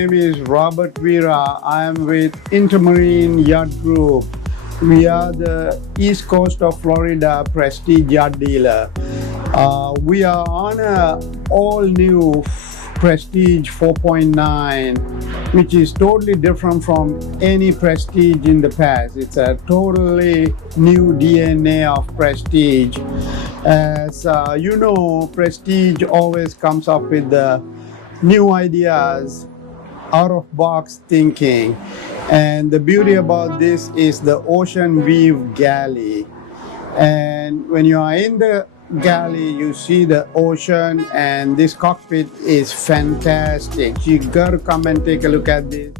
name is Robert Weera. I am with InterMarine Yacht Group. We are the East Coast of Florida Prestige Yacht dealer. We are on a all-new Prestige 4.9, which is totally different from any Prestige in the past. It's a totally new DNA of Prestige. As you know, Prestige always comes up with the new ideas, out of box thinking. And the beauty about this is the ocean view galley. And when you are in the galley, you see the ocean, and this cockpit is fantastic. You gotta come and take a look at this.